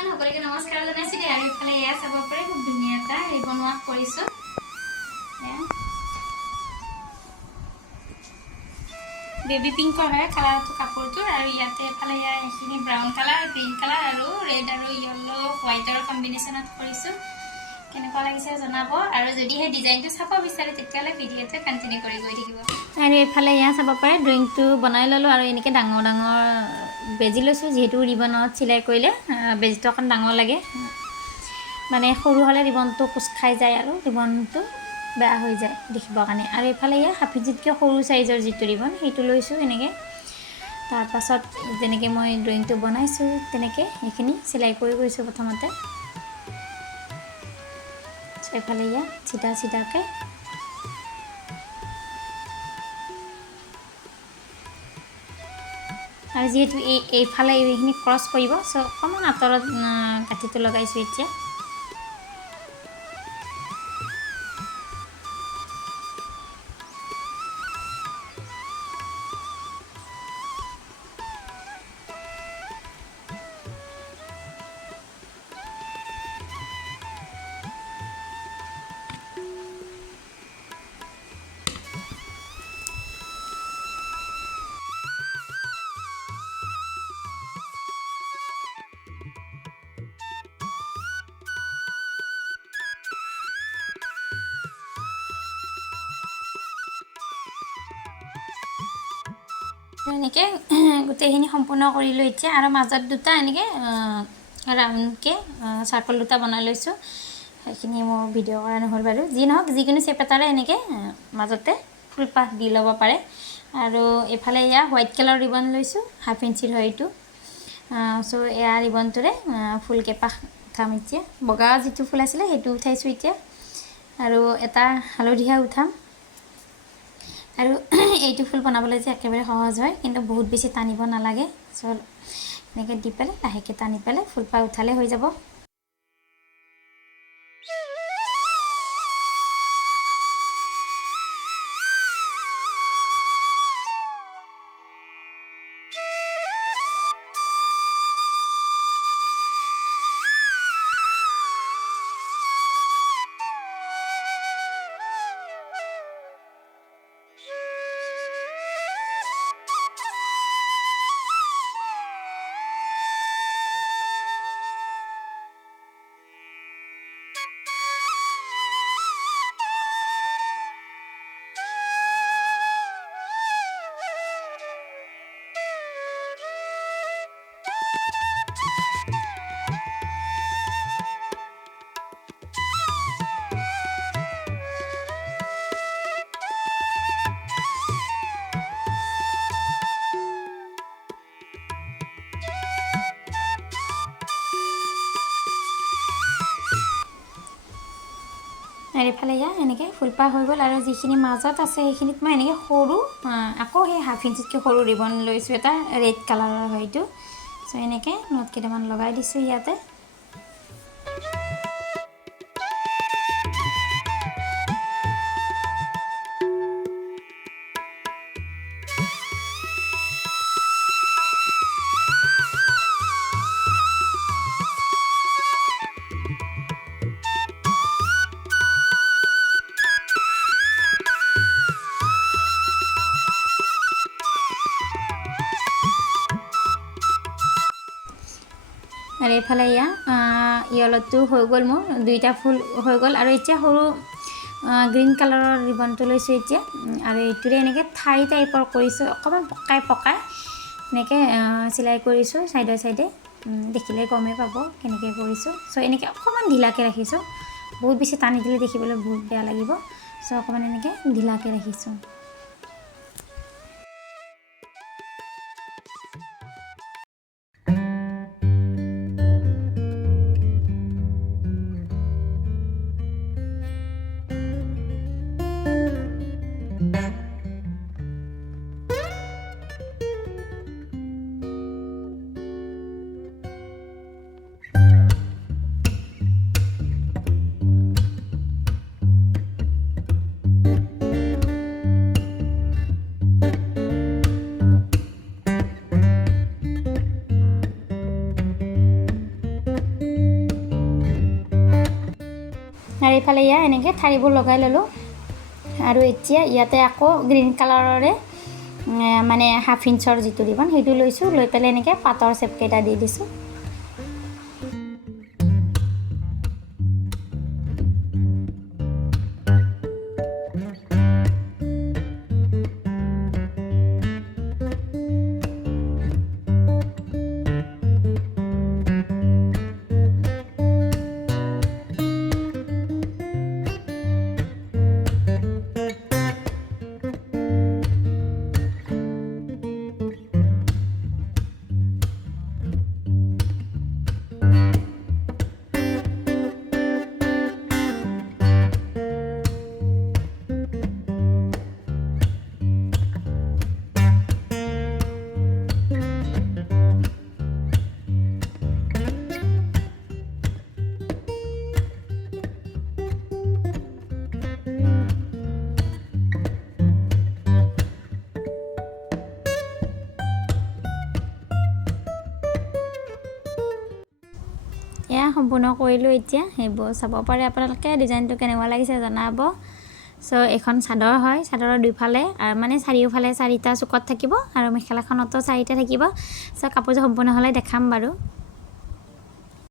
everyone সকলোকে নমস্কাৰ জনাইছো দে আৰু ইফালে এয়া চাব পাৰে খুব ধুনীয়া এটা ৰিবন ৱৰ্ক কৰিছো বেবি পিংক কালাৰটো কাপোৰটো আৰু ইয়াতে এফালে এয়া এখিনি ব্ৰাউন কালাৰ গ্ৰীণ কালাৰ আৰু ৰেড আৰু ইয়েলো হোৱাইটৰ কম্বিনেশ্যনত কৰিছো কেনেকুৱা লাগিছে জনাব আৰু যদি হে ডিজাইনটো চাব বিচাৰে তেতিয়ালে ভিডিঅ'টো কন্টিনিউ কৰি গৈ থাকিব আৰু এফালে এয়া চাব পাৰে ড্ৰয়িংটো বনাই ললো আৰু এনেকে ডাঙৰ ডাঙৰ বেজি লৈছো যেহেতু ৰিবনত চিলাই কৰিলে বেজিটো অকন ডাঙৰ লাগে মানে সৰু হলে ৰিবনটো কুচ খাই যায় আৰু ৰিবনটো বেয়া হৈ যায় দেখিবৰ কাৰণে আৰু এফালে এয়া হাফিজিতকৈ সৰু সাইজৰ যিটো ৰিবন সেইটো লৈছো এনেকে তাৰ পাছত যেনেকে মই ড্ৰয়িংটো বনাইছো তেনেকে এইখিনি চিলাই কৰি গৈছো প্ৰথমতে এফালে এয়া চিটা চিটাকে আৰু যেহেতু এইফালে এইখিনি ক্ৰছ কৰিব সো অকণমান আঁতৰত কাঠিটো লগাইছো এতিয়া এনেকে গোটেইখিনি সম্পূৰ্ণ কৰিলো এতিয়া আৰু মাজত দুটা এনেকে ৰাউণ্ডকে সাৰ্কল দুটা বনাই লৈছো সেইখিনি মোৰ ভিডিঅ' কৰা নহল বাৰু যি নহওক যিকোনো শেপ এটাৰে এনেকে মাজতে ফুল পাহ দি ল'ব পাৰে আৰু এফালে ইয়া হোৱাইট কালাৰ ৰিবন লৈছো হাফ ইঞ্চিৰ হয় এইটো সো এয়া ৰিবনটোৰে ফুল কেপাহ উঠাম এতিয়া বগা যিটো ফুল আছিলে সেইটো উঠাইছো এতিয়া আৰু এটা হালধীয়া উঠাম আৰু এইটো ফুল বনাবলৈ যে একেবাৰে সহজ হয় কিন্তু বহুত বেছি টানিব নালাগে সো এনেকৈ দি পেলাই লাহেকৈ টানি পেলাই ফুলপা উঠালে হৈ যাব আৰু এফালে ইয়া এনেকৈ ফুলপাহ হৈ গ'ল আৰু যিখিনি মাজত আছে সেইখিনিত মই এনেকৈ সৰু আকৌ সেই হাফ ইঞ্চিতকৈ সৰু ৰিবন লৈছোঁ এটা ৰেড কালাৰৰ হয়তো চ' এনেকৈ নট কেইটামান লগাই দিছোঁ ইয়াতে আৰু এফালে ইয়া ইয়েলোটো হৈ গ'ল মোৰ দুইটা ফুল হৈ গ'ল আৰু এতিয়া সৰু গ্ৰীণ কালাৰৰ ৰিবনটো লৈছোঁ এতিয়া আৰু এইটোৰে এনেকৈ ঠাৰি টাইপৰ কৰিছোঁ অকণমান পকাই এনেকৈ চিলাই কৰিছোঁ চাইডে চাইডে দেখিলে গমেই পাব কেনেকৈ কৰিছোঁ চ' এনেকৈ অকণমান ঢিলাকৈ ৰাখিছোঁ বহুত বেছি টানি দিলে দেখিবলৈ বহুত বেয়া লাগিব চ' অকণমান এনেকৈ ঢিলাকৈ ৰাখিছোঁ আৰু এইফালে ইয়াত এনেকৈ ঠাৰিবোৰ লগাই ল'লোঁ আৰু এতিয়া ইয়াতে আকৌ গ্ৰীণ কালাৰৰে মানে 1/2 ইঞ্চৰ যিটো ৰিবন সেইটো লৈছোঁ লৈ পেলাই এনেকৈ পাতৰ চেপকেইটা দি দিছোঁ এয়া সম্পূৰ্ণ কৰিলোঁ এতিয়া সেইবোৰ চাব পাৰে আপোনালোকে ডিজাইনটো কেনেকুৱা লাগিছে জনাব সো এখন চাদৰ হয় চাদৰৰ দুইফালে আৰু মানে চাৰিওফালে চাৰিটা চুকত থাকিব আৰু মেখেলাখনতো চাৰিটা থাকিব সো কাপোৰটো সম্পূৰ্ণ হ'লে দেখাম বাৰু